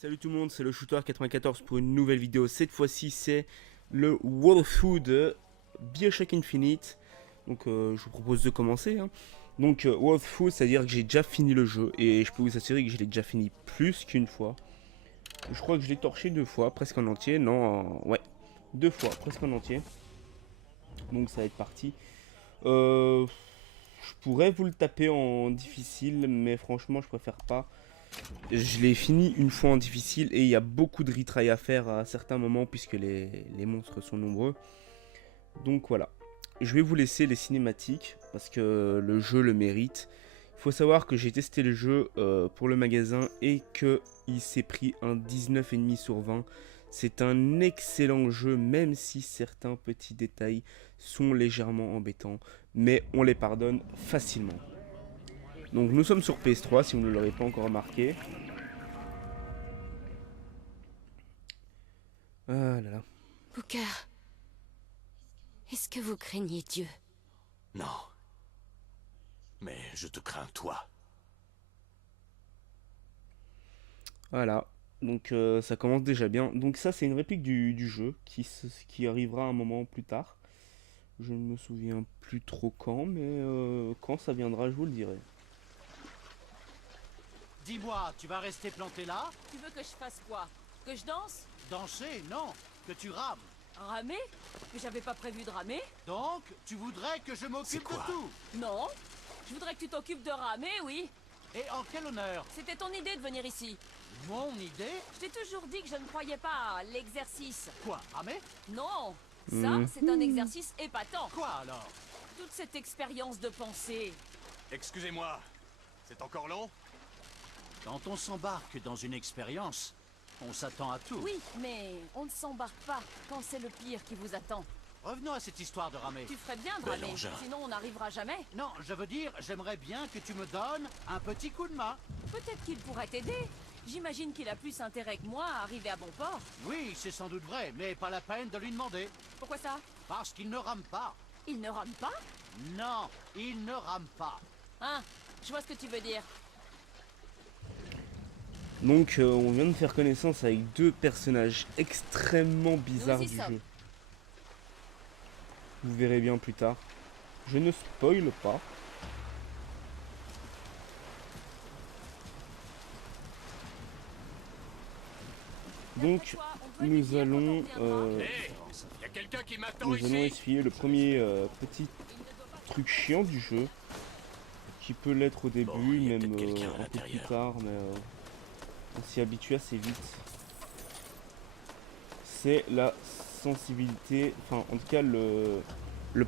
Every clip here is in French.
Salut tout le monde, c'est le Shooter94 pour une nouvelle vidéo. Cette fois-ci, c'est le walkthrough de BioShock Infinite. Donc, je vous propose de commencer. Donc, walkthrough, c'est-à-dire que j'ai déjà fini le jeu et je peux vous assurer que je l'ai déjà fini plus qu'une fois. Je crois que je l'ai torché 2 fois, presque en entier. Non, ouais, 2 fois, presque en entier. Donc, ça va être parti. Je pourrais vous le taper en difficile, mais franchement, je préfère pas. Je l'ai fini une fois en difficile et il y a beaucoup de retry à faire à certains moments puisque les monstres sont nombreux. Donc voilà. Je vais vous laisser les cinématiques parce que le jeu le mérite. Il faut savoir que j'ai testé le jeu pour le magasin et qu'il s'est pris un 19,5 sur 20. C'est un excellent jeu même si certains petits détails sont légèrement embêtants. Mais on les pardonne facilement. Donc nous sommes sur PS3 si vous ne l'aurez pas encore remarqué. Ah là là. Booker, est-ce que vous craignez Dieu? Non. Mais je te crains, toi. Voilà. Donc ça commence déjà bien. Donc ça c'est une réplique du jeu qui arrivera un moment plus tard. Je ne me souviens plus trop quand, mais quand ça viendra je vous le dirai. Dis-moi, tu vas rester planté là? Tu veux que je fasse quoi? Que je danse? Danser? Non, que tu rames. Ramer? Mais j'avais pas prévu de ramer. Donc, tu voudrais que je C'est m'occupe quoi? de tout? Non. Je voudrais que tu t'occupes de ramer, oui. Et en quel honneur? C'était ton idée de venir ici. Mon idée? Je t'ai toujours dit que je ne croyais pas à l'exercice. Quoi, ramer? Non. Ça, c'est un exercice épatant. Quoi alors? Toute cette expérience de pensée. Excusez-moi. C'est encore long? Quand on s'embarque dans une expérience, on s'attend à tout. Oui, mais on ne s'embarque pas quand c'est le pire qui vous attend. Revenons à cette histoire de ramer. Tu ferais bien de Bel ramer, engin. sinon on n'arrivera jamais. Non, je veux dire, j'aimerais bien que tu me donnes un petit coup de main. Peut-être qu'il pourrait t'aider. J'imagine qu'il a plus intérêt que moi à arriver à bon port. Oui, c'est sans doute vrai, mais pas la peine de lui demander. Pourquoi ça? Parce qu'il ne rame pas. Il ne rame pas? Non, il ne rame pas. Hein? Je vois ce que tu veux dire. Donc on vient de faire connaissance avec deux personnages extrêmement bizarres Nous y du sommes. jeu. Vous verrez bien plus tard. Je ne spoil pas. Donc Calme-toi, on peut nous étudier quand on allons reviendra. Hé, y a quelqu'un qui m'attend nous allons ici? essuyer le premier petit truc chiant du jeu, qui peut l'être au début, Bon, il y a même peut-être quelqu'un à un peu plus l'intérieur. tard, mais on s'y habitue assez vite. C'est la sensibilité, enfin en tout cas le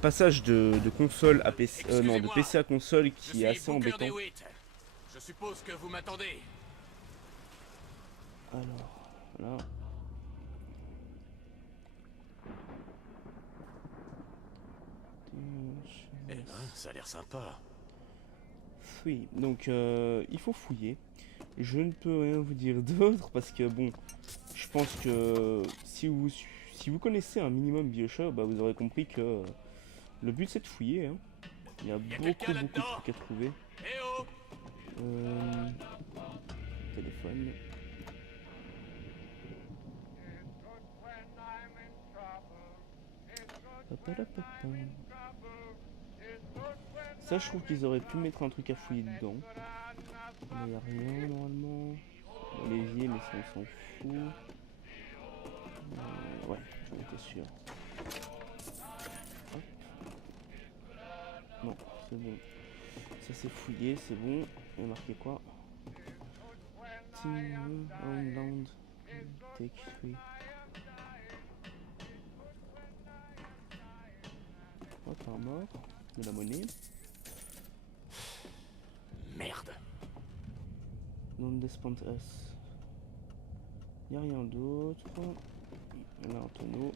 passage de console à PC, non, de Excusez-moi. PC à console Je qui suis est assez Booker embêtant. DeWitt. Je suppose que vous m'attendez. Alors, là. Eh ben, ça a l'air sympa. Oui, donc il faut fouiller. Je ne peux rien vous dire d'autre parce que bon, je pense que si vous connaissez un minimum BioShock, bah, vous aurez compris que le but c'est de fouiller. Hein. Il y a Y a beaucoup quelqu'un de là-dedans? trucs à trouver. Eh oh! Euh, téléphone. Papalapapa. Ça, je trouve qu'ils auraient pu mettre un truc à fouiller dedans. Il n'y a rien normalement. L'évier, mais ça on s'en fout. Ouais, j'en étais sûr. Hop. Non, c'est bon. Ça c'est fouillé, c'est bon. Il y a marqué quoi? Team Homeland Take 3. Hop, un mort. De la monnaie. Merde. Don't despond us. Il n'y a rien d'autre. Là, un tonneau.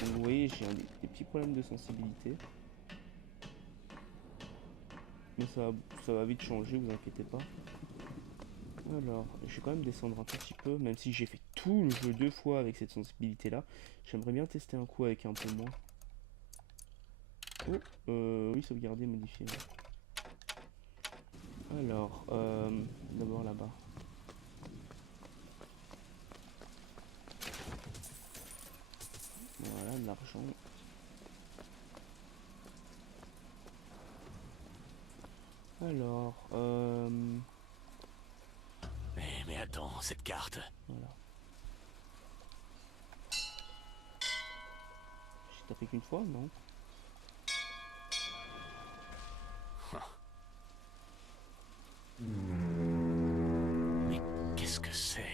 Donc, vous voyez, j'ai des petits problèmes de sensibilité. Mais ça va vite changer, vous inquiétez pas. Alors, je vais quand même descendre un tout petit peu, même si j'ai fait tout le jeu 2 fois avec cette sensibilité là. J'aimerais bien tester un coup avec un peu moins. Oh, oui, sauvegarder, modifier. Alors, d'abord là-bas. l'argent. Alors, Mais attends, cette carte. voilà. J'ai tapé qu'une fois, non? Mais qu'est-ce que c'est?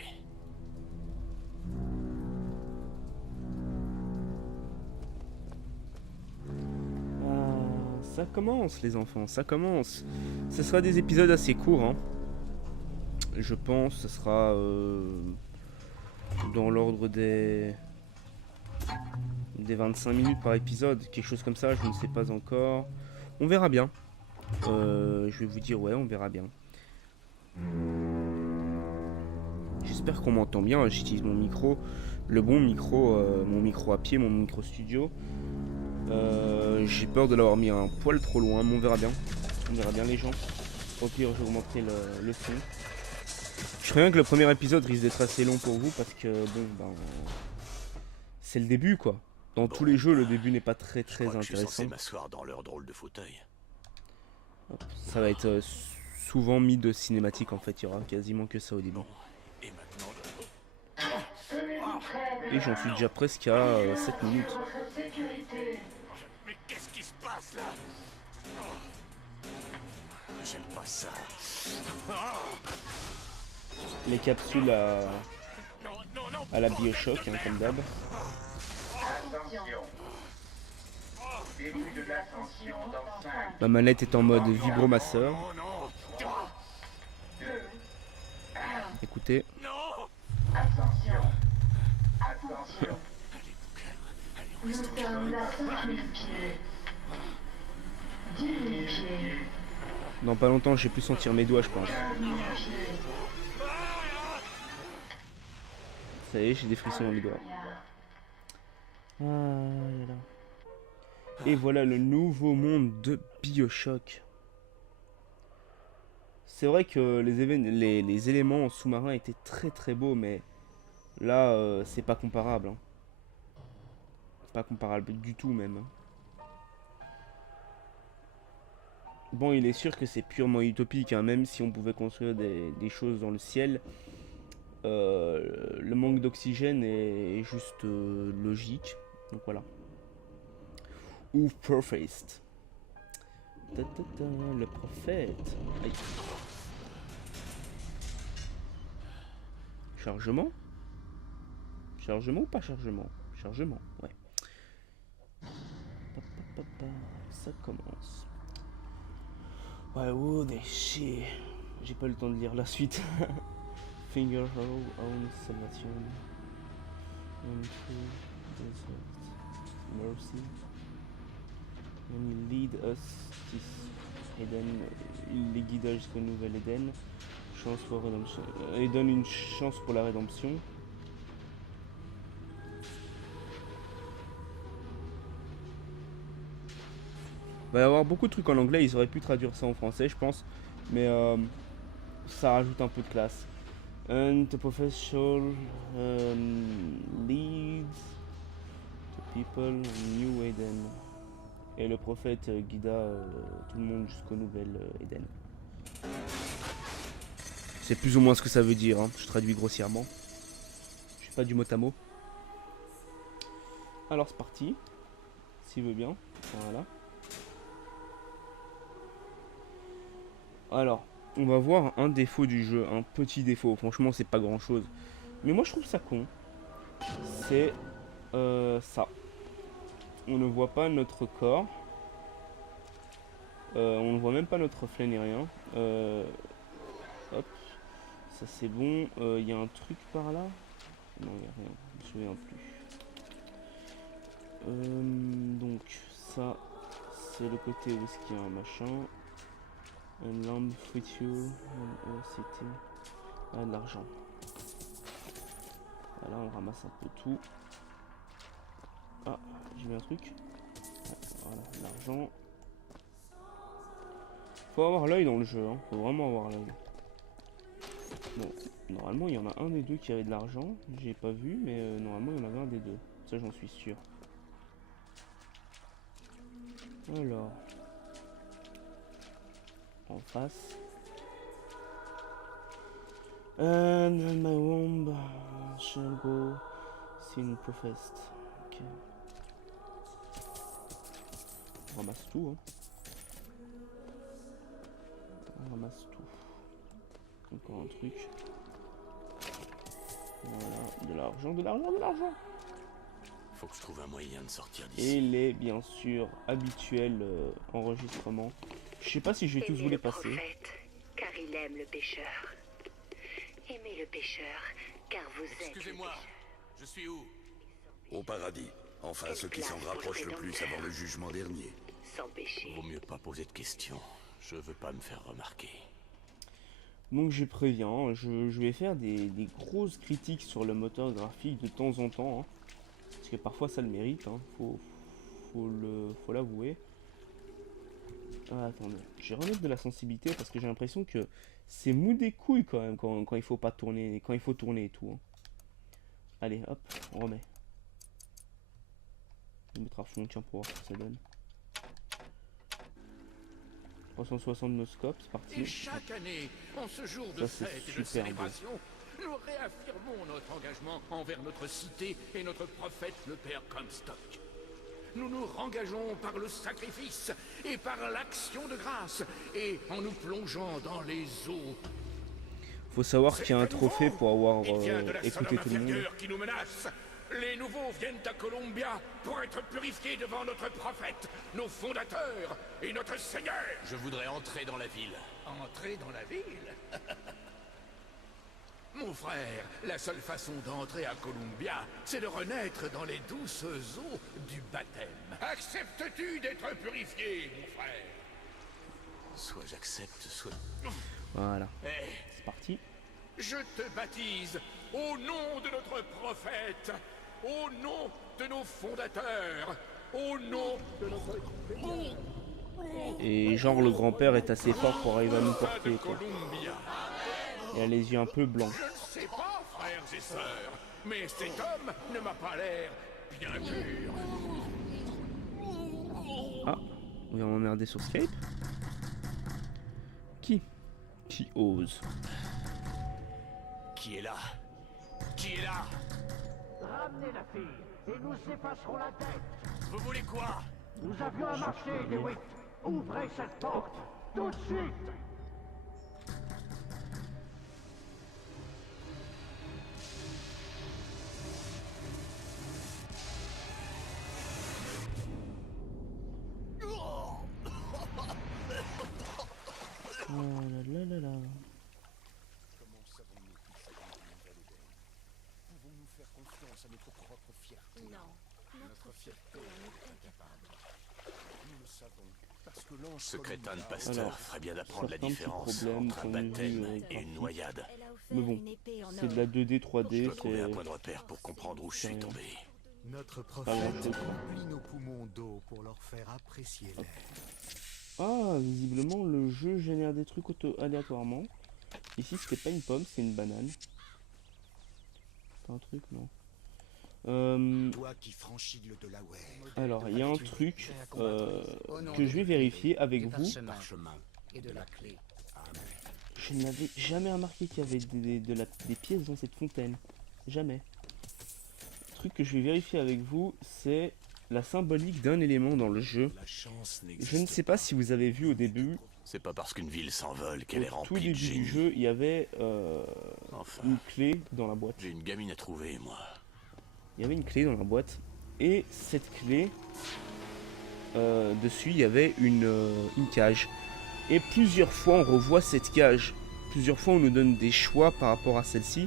Ah, ça commence les enfants, ça commence. Ce sera des épisodes assez courts, hein. Je pense ce sera dans l'ordre des 25 minutes par épisode, quelque chose comme ça, je ne sais pas encore. On verra bien. Je vais vous dire ouais, on verra bien. J'espère qu'on m'entend bien, j'utilise mon micro, le bon micro, mon micro à pied, mon micro studio. J'ai peur de l'avoir mis un poil trop loin, mais on verra bien. On verra bien les gens. Au pire, je vais augmenter le son. Je crois bien que le premier épisode risque d'être assez long pour vous parce que bon, ben, c'est le début quoi. Dans tous les jeux, le début n'est pas très Je crois que je suis intéressant. censé m'asseoir dans leur drôle de fauteuil. Hop, ça va être souvent mis de cinématique en fait, il y aura quasiment que ça au début. Et maintenant, Et j'en suis déjà presque à 7 minutes. mais qu'est-ce qui se passe là? J'aime pas ça. Les capsules à la Bioshock, hein, comme d'hab. Ma manette est en mode vibromasseur. Oh non! Écoutez. Non! Nous sommes à 5000 pieds. 10 000 pieds. Dans pas longtemps, j'ai pu sentir mes doigts, je pense. 15 000 pieds. Ça y est, j'ai des frissons dans les doigts. Ah, là, là. Et voilà le nouveau monde de Bioshock. C'est vrai que les éléments sous-marins étaient très beaux, mais là, c'est pas comparable. Hein. Pas comparable du tout même. Bon, il est sûr que c'est purement utopique, hein, même si on pouvait construire des choses dans le ciel. Le manque d'oxygène est juste logique. Donc voilà. Ou Prophète. Le prophète. Aïe. Chargement? Chargement ou pas chargement? Chargement, ouais. Ça commence. Ouais, oh, des chiens. J'ai pas le temps de lire la suite. Finger Hollow, Own Salvation. Desert. Mercy. And il lead us this Eden. Il les guida jusqu'au nouvel Eden. Chance pour rédemption. Il donne une chance pour la rédemption. Il va y avoir beaucoup de trucs en anglais, ils auraient pu traduire ça en français, je pense. Mais ça rajoute un peu de classe. And the professor leads the people New Eden. Et le prophète guida tout le monde jusqu'au nouvel Eden. C'est plus ou moins ce que ça veut dire, hein. Je traduis grossièrement. Je suis pas du mot à mot. Alors c'est parti. S'il veut bien. Voilà. Alors, on va voir un défaut du jeu, un petit défaut. Franchement, c'est pas grand chose. Mais moi, je trouve ça con. C'est ça. On ne voit pas notre corps. On ne voit même pas notre reflet ni rien. Hop. Ça, c'est bon. Il y a un truc par là. Non, il n'y a rien. Je me souviens plus. Donc, ça, c'est le côté où est-ce qu'il y a un machin. Un lampe friture, c'était de l'argent. Voilà, on ramasse un peu tout. Ah, j'ai mis un truc. Ouais, voilà, l'argent. Faut avoir l'œil dans le jeu, hein. Faut vraiment avoir l'œil. Bon, normalement il y en a un des deux qui avait de l'argent. J'ai pas vu, mais normalement il y en avait un des deux. Ça j'en suis sûr. Alors, en face. And my womb shall go sin professed. Ok. On ramasse tout, hein. On ramasse tout. Encore un truc. Voilà, de l'argent, de l'argent, de l'argent. Faut que je trouve un moyen de sortir Et d'ici. les, bien sûr, habituels enregistrements. Je sais pas si je vais tous vous Aimez les le passer. prophète, car il aime le pécheur. Aimez le pécheur, car vous êtes le Excusez-moi, pécheur. je suis où? Au paradis. Enfin, ceux qui s'en rapprochent le plus avant le jugement dernier. Sans péché. Vaut mieux pas poser de questions. Je veux pas me faire remarquer. Donc je préviens, je vais faire des grosses critiques sur le moteur graphique de temps en temps. Hein, parce que parfois ça le mérite, hein, faut l'avouer. Ah, attendez, je vais remettre de la sensibilité parce que j'ai l'impression que c'est mou des couilles quand même quand il faut pas tourner, quand il faut tourner et tout. Hein. Allez, hop, on remet. Je vais mettre à fond, tiens, pour voir ce que ça donne. 360 no scope, c'est Et parti. chaque année, en ce jour de Ça, c'est fête et de super célébration, nous réaffirmons notre engagement envers notre cité et notre prophète, le Père Comstock. Nous nous rengageons par le sacrifice et par l'action de grâce, et en nous plongeant dans les eaux. Faut savoir qu'il y a un C'est pas trophée nouveau. pour avoir Il vient de la écouté Sodome tout le monde. inférieure qui nous menace. Les nouveaux viennent à Columbia pour être purifiés devant notre prophète, nos fondateurs et notre Seigneur. Je voudrais entrer dans la ville. Entrer dans la ville? Mon frère, la seule façon d'entrer à Columbia, c'est de renaître dans les douces eaux du baptême. Acceptes-tu d'être purifié, mon frère? Soit j'accepte, soit... Voilà, Eh, c'est parti. je te baptise au nom de notre prophète, au nom de nos fondateurs, au nom de notre... Et genre le grand-père est assez fort pour arriver à nous porter de quoi. Columbia. Il a les yeux un peu blancs. Je ne sais pas, frères et sœurs, mais cet homme ne m'a pas l'air bien pur. Ah, on vient m'emmerder sur Skype. Qui ose? Qui est là? Qui est là? Ramenez la fille, et nous effacerons la tête. Vous voulez quoi? Nous avions à marcher, DeWitt. Ouvrez cette porte, tout de suite. Oh là là là là. Comment savons-nous qu'il s'agit d'une nouvelle Éden? Pouvons-nous faire confiance à notre propre fierté? Non, Notre fierté est incapable. Nous le savons, parce que l'ange Ce crétin de Columbia- pasteur Alors, ferait bien d'apprendre la certains petits différence problèmes entre un qu'on a vus, baptême et graphiques. une noyade. elle a offert Mais bon, une épée en c'est de la 2D, 3D, Je dois trouver un c'est point de repère pour comprendre où je suis rien. tombé. Notre pas prophète grand-chose, quoi. remplit nos poumons d'eau pour leur faire apprécier l'air. Ah, visiblement le jeu génère des trucs aléatoirement. Ici c'était pas une pomme, c'est une banane. Pas un truc, non. Toi qui franchis le Delaware. Alors, il y a un truc que je vais vérifier avec vous. Et de la clé. Je n'avais jamais remarqué qu'il y avait des pièces dans cette fontaine. Jamais. Le truc que je vais vérifier avec vous, c'est la symbolique d'un élément dans le jeu. La chance Je ne sais pas si vous avez vu au début, C'est pas parce qu'une ville s'envole qu'elle est au tout remplie de début du génie. jeu, il y avait Enfin, une clé dans la boîte. j'ai une gamine à trouver, moi. Il y avait une clé dans la boîte. Et cette clé, dessus, il y avait une cage. Et plusieurs fois, on revoit cette cage. Plusieurs fois, on nous donne des choix par rapport à celle-ci.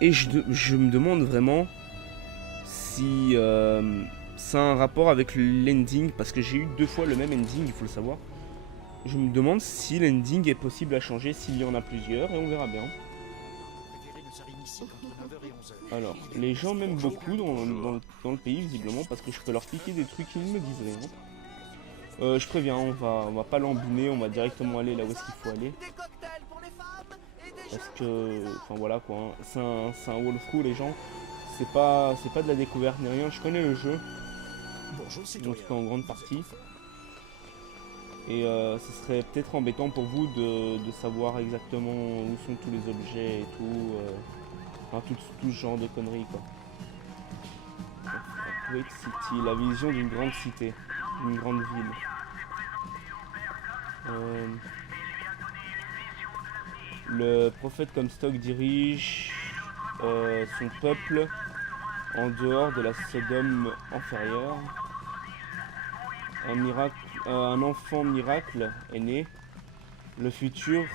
Et je me demande vraiment si ça a un rapport avec l'ending. Parce que j'ai eu 2 fois le même ending, il faut le savoir. Je me demande si l'ending est possible à changer, s'il y en a plusieurs. Et on verra bien. Alors, les gens m'aiment beaucoup dans le pays, visiblement, parce que je peux leur piquer des trucs qui ne me disent rien. Je préviens, on va pas l'embiner, on va directement aller là où est-ce qu'il faut aller. Parce que, enfin voilà quoi, hein. C'est un walkthrough les gens, c'est pas de la découverte ni rien, je connais le jeu, Bonjour, en tout cas en grande partie. Et ce serait peut-être embêtant pour vous de savoir exactement où sont tous les objets et tout. Enfin, tout ce genre de conneries, quoi. Wait City, la vision d'une grande cité, d'une grande ville. Le prophète Comstock dirige son peuple en dehors de la Sodome inférieure. Un enfant miracle est né. Le futur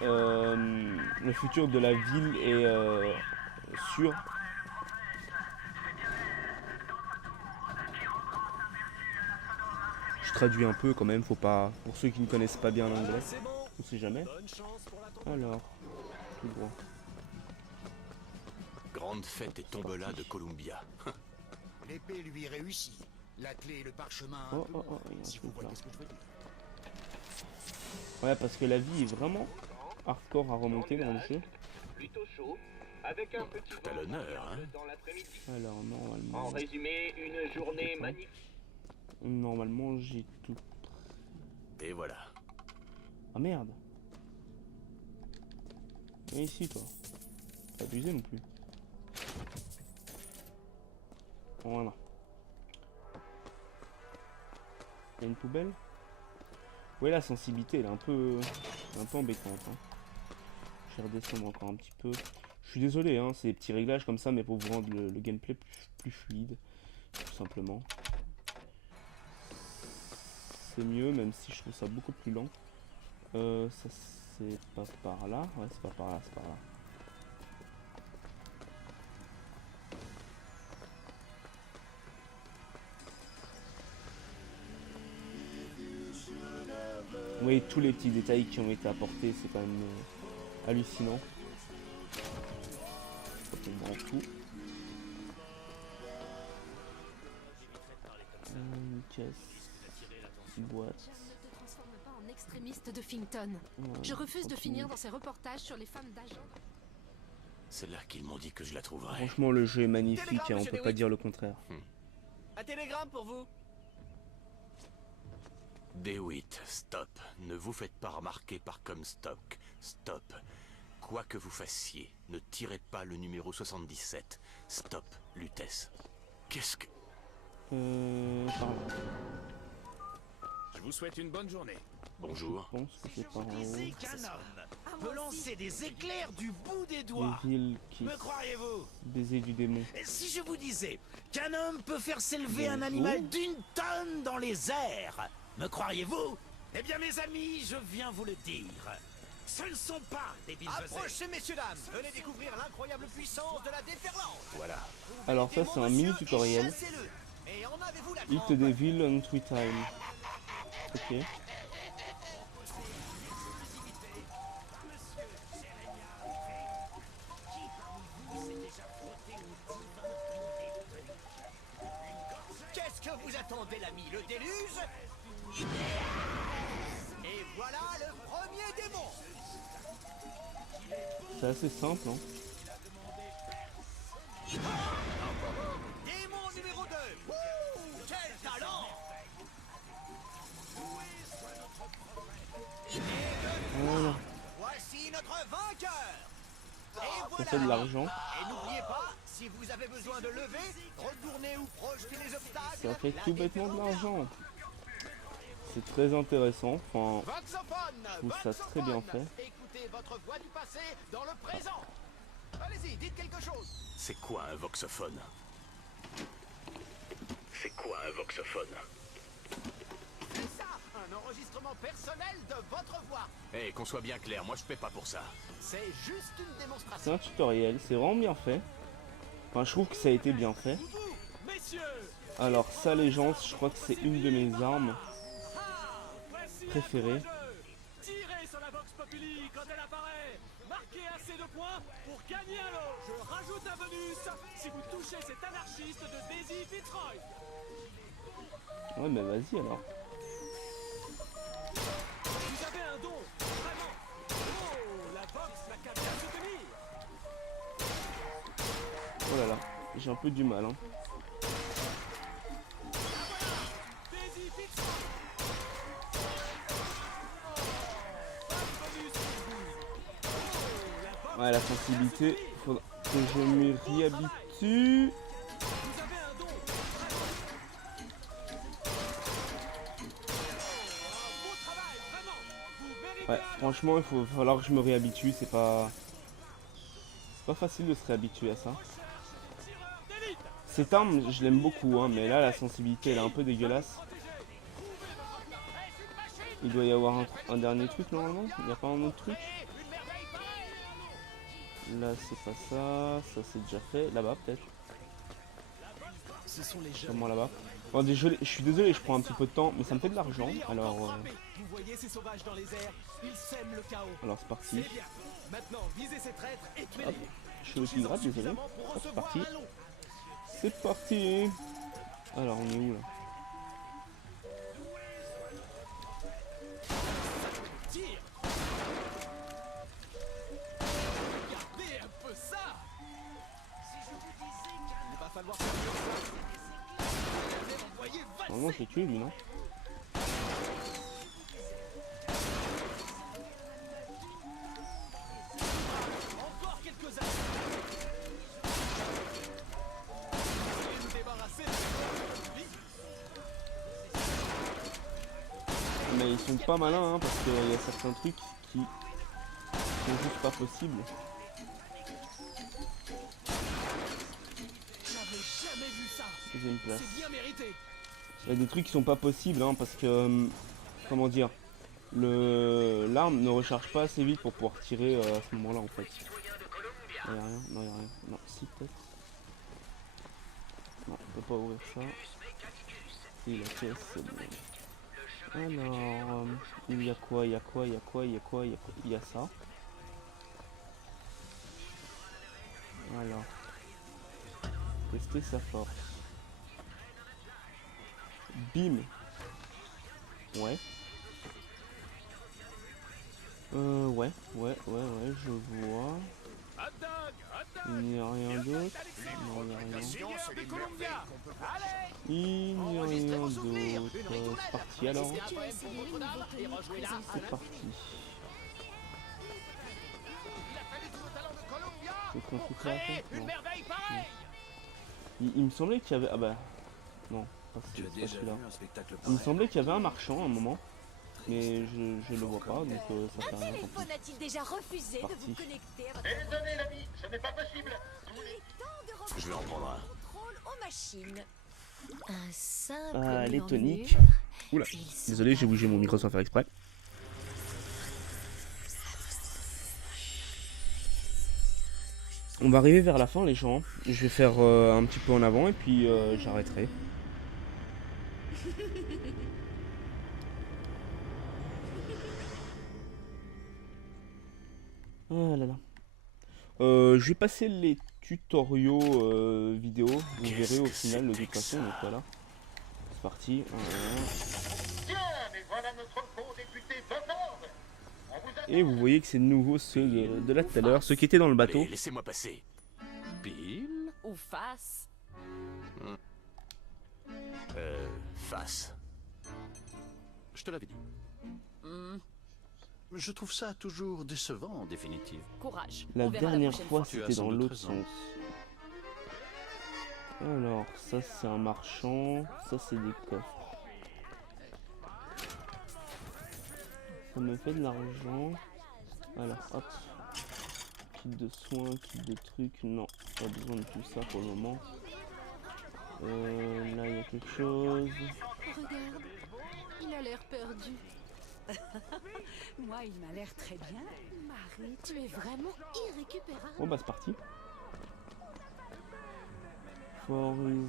de la ville est sûr. Je traduis un peu quand même, faut pas. Pour ceux qui ne connaissent pas bien l'anglais, on sait jamais. Alors, tout droit. Grande fête et tombola de Columbia. L'épée lui réussit. La clé et le parchemin. Oh, oh, oh, il y a un Si vous truc là. voyez ce que je veux dire. Ouais, parce que la vie est vraiment hardcore à remonter dans le jeu. Plutôt chaud, avec un petit Tout à l'honneur, hein. dans l'après-midi. Alors, normalement. En résumé, une journée magnifique. Normalement, j'ai tout. Et voilà. Ah merde! Viens ici, toi. Pas abusé non plus. Voilà. Il y a une poubelle? Ouais, la sensibilité, elle est un peu embêtante. Hein. Je vais redescendre encore un petit peu. Je suis désolé, hein, c'est des petits réglages comme ça, mais pour vous rendre le gameplay plus fluide, tout simplement. C'est mieux, même si je trouve ça beaucoup plus lent. Ça c'est pas par là. Ouais, c'est pas par là, c'est par là. Oui, tous les petits détails qui ont été apportés, c'est quand même hallucinant. On prend tout. Une caisse, une boîte. Ne te transforme pas en extrémiste de Finkton. Ouais, Je refuse de continue. finir dans ces reportages sur les femmes d'agents. C'est là qu'ils m'ont dit que je la trouverais. Franchement, le jeu est magnifique, hein, on peut pas dire le contraire. Un télégramme pour vous. DeWitt, stop. Ne vous faites pas remarquer par Comstock. Stop. Quoi que vous fassiez, ne tirez pas le numéro 77. Stop, Lutèce. Qu'est-ce que... Par là. Je vous souhaite une bonne journée. Bonjour. Je pense que c'est par en haut. Disais qu'un homme peut lancer des éclairs du bout des Les doigts. villes qui... Me croiriez-vous? Baiser du démon. Et si je vous disais qu'un homme peut faire s'élever un animal d'une tonne dans les airs, me croiriez-vous? Eh bien, mes amis, je viens vous le dire. Ce ne sont pas des bulldozer. Approchez, messieurs, dames. Venez découvrir l'incroyable puissance de la déferlante. Voilà. Alors ça c'est un mini tutoriel. Et en avez-vous la Hit the Devil on 3 times. Ok. Qu'est-ce que vous attendez, l'ami? Le déluge? Et voilà le premier démon. C'est assez simple, hein. Démon numéro 2. Wouh, quel talent! Voilà. Voici notre vainqueur. Et Ça voilà. fait de l'argent. Et n'oubliez pas, si vous avez besoin de lever, retourner ou projeter les obstacles. Ça fait la tout bêtement de déferlante l'argent. C'est très intéressant. Enfin, Voxophone, je trouve ça très bien fait. Écoutez votre voix du passé dans le présent. Allez-y, dites quelque chose. C'est quoi un voxophone? C'est quoi un voxophone? C'est ça, un enregistrement personnel de votre voix. Eh, qu'on soit bien clair, moi je paie pas pour ça. C'est juste une C'est démonstration. un tutoriel, c'est vraiment bien fait. Enfin, je trouve que ça a été bien fait. Messieurs, Alors ça les gens, je crois que c'est une de mes armes préférées. tirez sur la Vox Populi quand elle apparaît. Marquez assez de points pour gagner un lot. Je rajoute un bonus si vous touchez cet anarchiste de Daisy Fitzroy. Ouais mais vas-y alors. Vous avez un don, vraiment. Oh, la Vox n'a qu'à bien se tenir. Oh là là, j'ai un peu du mal, hein. Daisy Fitzroy. Ouais, la sensibilité, faudra que je m'y réhabitue. Ouais, franchement, il va falloir que je me réhabitue, c'est pas facile de se réhabituer à ça. Cette arme, je l'aime beaucoup, hein, mais là, la sensibilité, elle est un peu dégueulasse. Il doit y avoir un dernier truc, normalement. Il n'y a pas un autre truc. Là, c'est pas ça. Ça, c'est déjà fait. Là-bas, peut-être. Comment là-bas? Bon, désolé, je suis désolé, je prends un petit peu de temps, mais ça me fait de l'argent. Alors, alors c'est parti. Hop, je suis aussi grave, désolé. Hop, c'est parti. C'est parti. Alors, on est où là? Normalement, je l'ai tué lui, non? Mais ils sont pas malins, hein, parce qu'il y a certains trucs qui sont juste pas possibles. Deuxième place. Il y a des trucs qui sont pas possibles, hein, parce que comment dire, l'arme ne recharge pas assez vite pour pouvoir tirer à ce moment-là en fait. Il n'y a rien, non il n'y a rien, non si peut-être. Non, on peut pas ouvrir ça. Et la caisse c'est bon. Alors, il y a quoi, il y a quoi, il y a quoi, il y a quoi, il y a ça. Alors, tester sa force. Bim. Ouais. Ouais, je vois. Il n'y a rien d'autre. Non, il n'y a rien. Il n'y a rien d'autre. C'est parti alors. C'est parti. C'est quoi tout ça? Non. Il me semblait qu'il y avait... Ah bah... Non. Il me semblait qu'il y avait un marchand à un moment, mais je le vois pas, donc ça fait rien. téléphone a-t-il déjà refusé de vous connecter à votre... Désolé l'ami, ce n'est pas possible. Je vais en prendre un. Contrôle aux machines. Un simple les murmure. toniques. Oula, désolé, j'ai bougé mon micro sans faire exprès. On va arriver vers la fin les gens. Je vais faire un petit peu en avant et puis j'arrêterai. Ah là là. Je vais passer les tutoriaux vidéo. Vous verrez au final de toute façon. Donc voilà. C'est parti. Tiens, mais voilà notre beau député Botord. Et vous voyez que c'est de nouveau ceux de là tout à l'heure, ceux qui étaient dans le bateau. Allez, laissez-moi passer. Pile ou face? Face. Je te l'avais dit. Je trouve ça toujours décevant en définitive. Courage. La On verra dernière prochaine fois Tu as c'était sans dans doute l'autre raison. sens. Alors ça c'est un marchand, ça c'est des coffres. Ça me fait de l'argent. Alors hop. Kit de soins, kit de trucs, non, pas besoin de tout ça pour le moment. Là il y a quelque chose. Regarde, il a l'air perdu. Moi, il m'a l'air très bien. Marie, tu es vraiment irrécupérable. Bon bah c'est parti. For is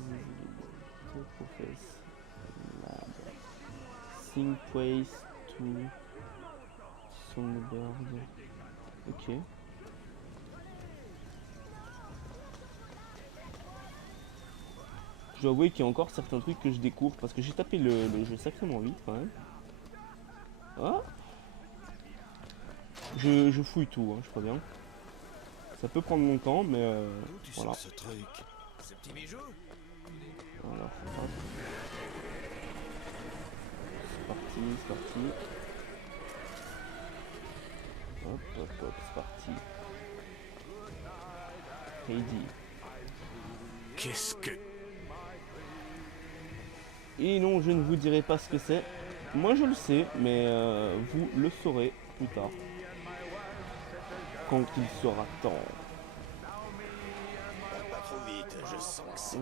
lab. Think ways to songbird. Ok. Je dois avouer qu'il y a encore certains trucs que je découvre parce que j'ai tapé le jeu sacrément vite quand même. Ah, je fouille tout, hein, je crois bien. Ça peut prendre longtemps, mais voilà. Ce truc, ce petit bijou. Alors, hop. C'est parti, c'est parti. Hop, hop, hop, c'est parti. Heidi. Qu'est-ce que... Et non, je ne vous dirai pas ce que c'est. Moi je le sais, mais vous le saurez plus tard. Quand il sera temps. Pas trop vite, je sens que c'est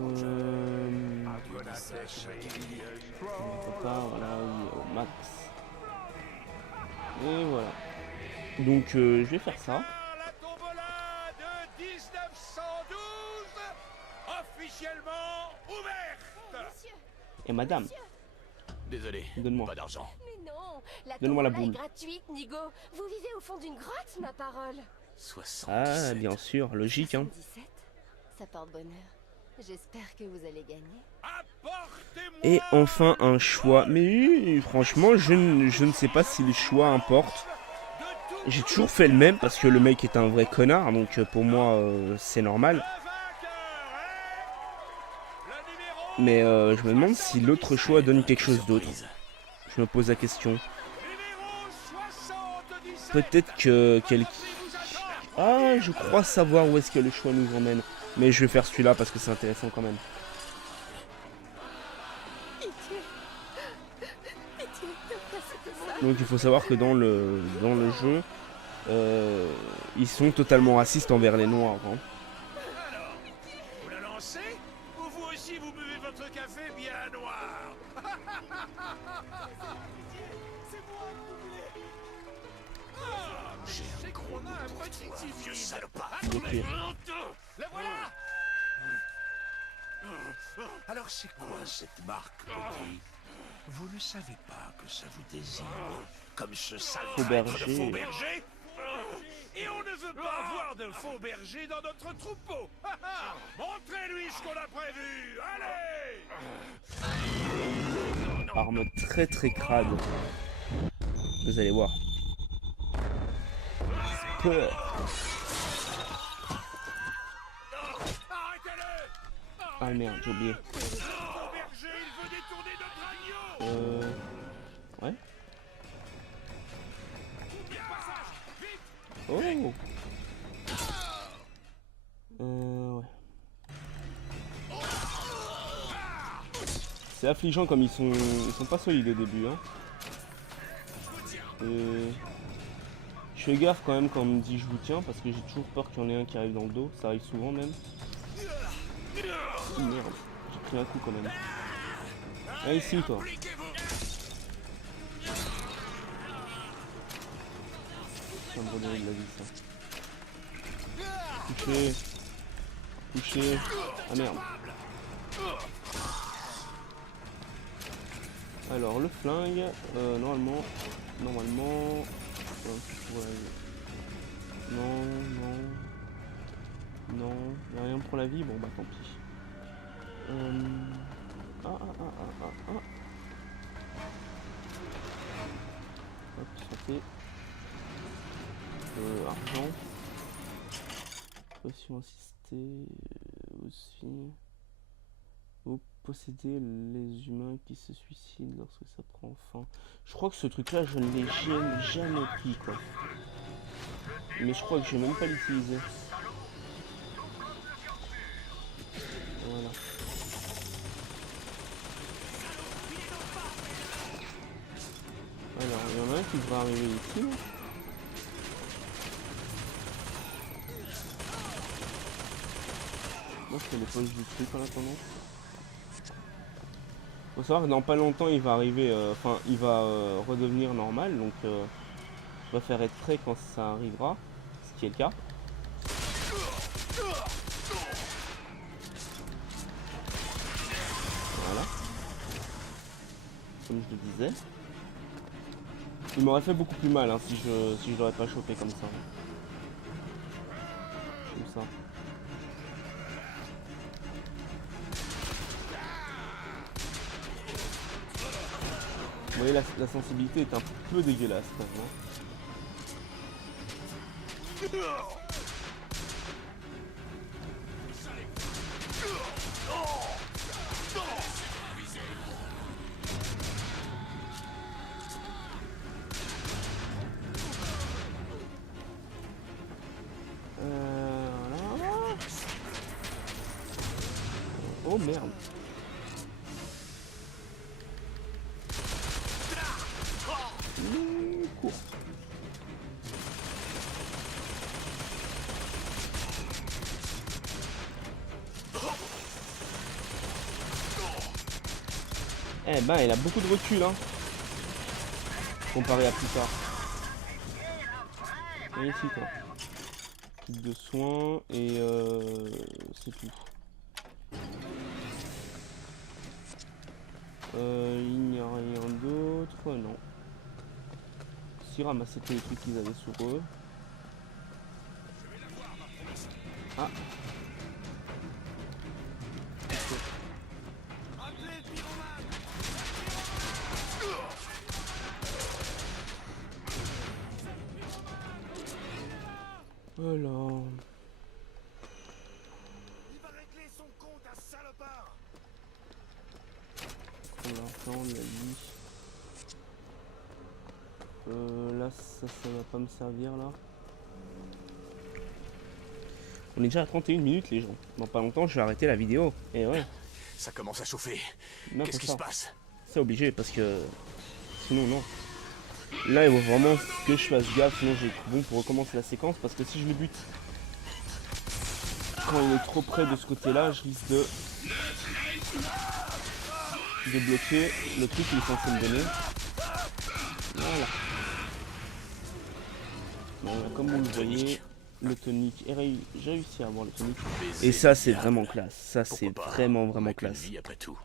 voilà, oui, au max. Et voilà. Donc je vais faire ça. La tombola de 1912 officiellement ouverte. Et madame, Désolé, donne-moi. pas d'argent. Mais non, la Donne-moi la tombola est boule. gratuite, Nigo. Vous vivez au fond d'une grotte, ma parole. 77. Ah, bien sûr, logique, hein. 77, ça porte bonheur. J'espère que vous allez gagner. Et enfin un choix. Mais franchement, je ne sais pas si le choix importe. J'ai toujours fait le même parce que le mec est un vrai connard. Donc pour moi, c'est normal. Mais je me demande si l'autre choix donne quelque chose d'autre. Je me pose la question. Peut-être que quelqu'un... Ah, je crois savoir où est-ce que le choix nous emmène. Mais je vais faire celui-là parce que c'est intéressant quand même. Donc il faut savoir que dans le jeu, ils sont totalement racistes envers les noirs. Hein. Vous la lancez ou vous aussi vous buvez votre café bien noir? C'est moi que vous voulez. J'ai qu'on a un petit vieux salopard. Ok. La voilà. Alors c'est quoi cette marque, Rudy? Vous ne savez pas que ça vous désigne comme ce sale Faux traître de berger. faux berger? Et on ne veut pas avoir de faux bergers dans notre troupeau. Montrez-lui ce qu'on a prévu. Allez. Arme très très crade. Vous allez voir. Peur. Ah merde, j'ai oublié. Ouais. Oh. Ouais. C'est affligeant comme ils sont pas solides au début, hein. Je fais gaffe quand même quand on me dit je vous tiens parce que j'ai toujours peur qu'il y en ait un qui arrive dans le dos, ça arrive souvent même. Oh, merde, j'ai pris un coup quand même. Ah ici toi. C'est un bordel de la vie ça. Touché. Touché. Ah merde. Alors le flingue, normalement. Ouais. Non. Y'a rien pour la vie, bon bah tant pis. Hop, santé. Argent. Potion assistée aussi. Vous possédez les humains qui se suicident lorsque ça prend fin. Je crois que ce truc là je ne l'ai jamais pris quoi. Mais je crois que je vais même pas l'utiliser. Voilà. Alors, il y en a un qui devrait arriver ici. Là. Moi, je fais les poches du truc en attendant. Faut savoir que dans pas longtemps, il va arriver, il va redevenir normal. Donc, je préfère être prêt quand ça arrivera, ce qui est le cas. Voilà. Comme je le disais. Il m'aurait fait beaucoup plus mal hein, si je l'aurais pas chopé comme ça. Comme ça. Vous voyez la sensibilité est un peu dégueulasse maintenant. Voilà. Oh merde. Cours. Eh ben, il a beaucoup de recul, hein, comparé à plus tard. Et ici, quoi. Kit de soins et c'est tout. Il n'y a rien d'autre, non. Si ramasser tous les trucs qu'ils avaient sur eux. Ah. Alors. Il va régler son compte à salopard. Pour l'instant, on l'a dit. Là, ça va pas me servir là. On est déjà à 31 minutes, les gens. Dans pas longtemps, je vais arrêter la vidéo. Et ouais. Ça commence à chauffer. Non, Qu'est-ce qui se passe? C'est obligé parce que sinon non. Là il faut vraiment que je fasse gaffe, sinon j'ai bon pour recommencer la séquence parce que si je le bute quand il est trop près de ce côté là, je risque de bloquer le truc qu'il est censé me donner. Voilà. Bon, comme vous le voyez, le tonique, j'ai réussi à avoir le tonique. Et ça c'est vraiment classe, ça c'est vraiment classe. Après tout.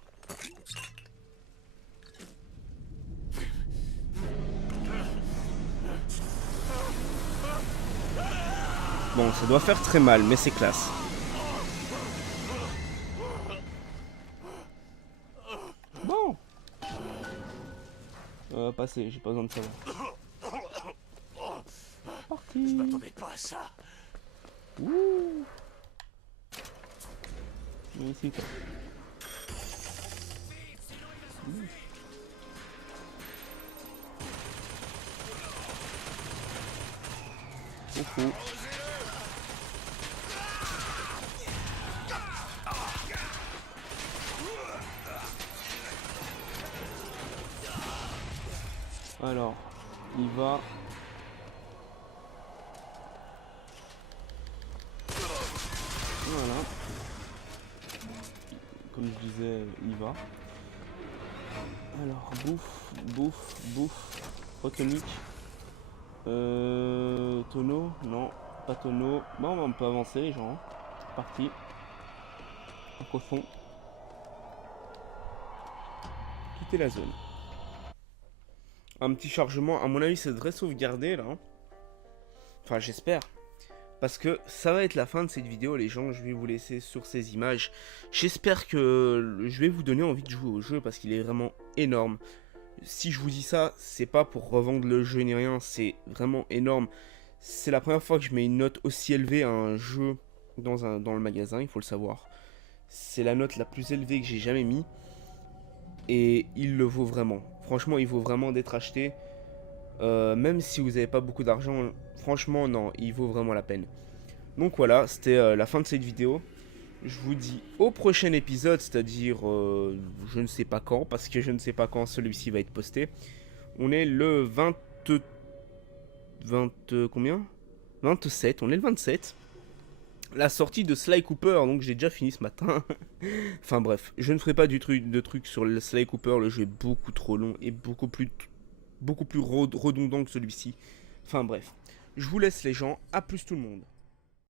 Bon, ça doit faire très mal, mais c'est classe. Bon. Passer, j'ai pas besoin de savoir. Parti. Je m'attendais pas à ça. Ouh. Ici, quoi. Coucou. Alors, il va. Voilà. Comme je disais, il va. Alors, bouffe. Retonique. Tonneau, non, pas tonneau. Bon, on peut avancer les gens. Parti. Un cochon. Quitter la zone. Un petit chargement, à mon avis, ça devrait sauvegarder là. Enfin, j'espère. Parce que ça va être la fin de cette vidéo, les gens. Je vais vous laisser sur ces images. J'espère que je vais vous donner envie de jouer au jeu parce qu'il est vraiment énorme. Si je vous dis ça, c'est pas pour revendre le jeu ni rien, c'est vraiment énorme. C'est la première fois que je mets une note aussi élevée à un jeu dans le magasin, il faut le savoir. C'est la note la plus élevée que j'ai jamais mis. Et il le vaut vraiment. Franchement, il vaut vraiment d'être acheté. Même si vous n'avez pas beaucoup d'argent, franchement, non, il vaut vraiment la peine. Donc voilà, c'était la fin de cette vidéo. Je vous dis au prochain épisode, c'est-à-dire je ne sais pas quand, parce que je ne sais pas quand celui-ci va être posté. On est le 27, on est le 27. La sortie de Sly Cooper, donc j'ai déjà fini ce matin. Enfin bref, je ne ferai pas de truc sur le Sly Cooper, le jeu est beaucoup trop long et beaucoup plus redondant que celui-ci. Enfin bref, je vous laisse les gens, à plus tout le monde.